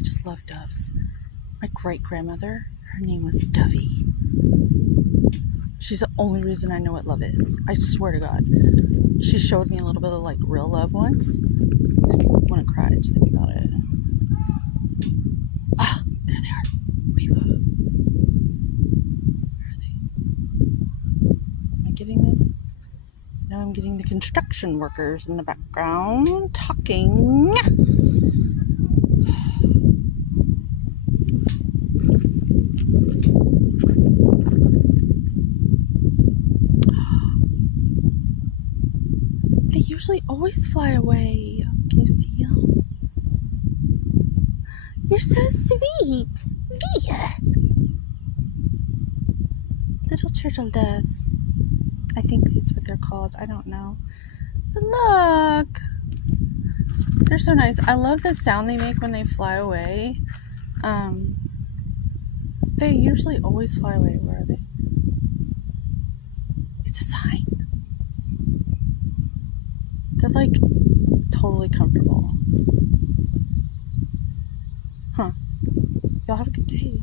I just love doves. My great-grandmother, her name was Dovey. She's the only reason I know what love is. I swear to God. She showed me a little bit of like real love once. Makes me want to cry just thinking about it. Ah, there they are. Wait, where are they? Am I getting them? Now I'm getting the construction workers in the background talking. They usually always fly away. Can you see them? You're so sweet, Via. Little turtle doves. I think is what they're called. I don't know. But look. They're so nice. I love the sound they make when they fly away. They usually always fly away. Where are they? It's a sign. They're like totally comfortable. Huh. Y'all have a good day.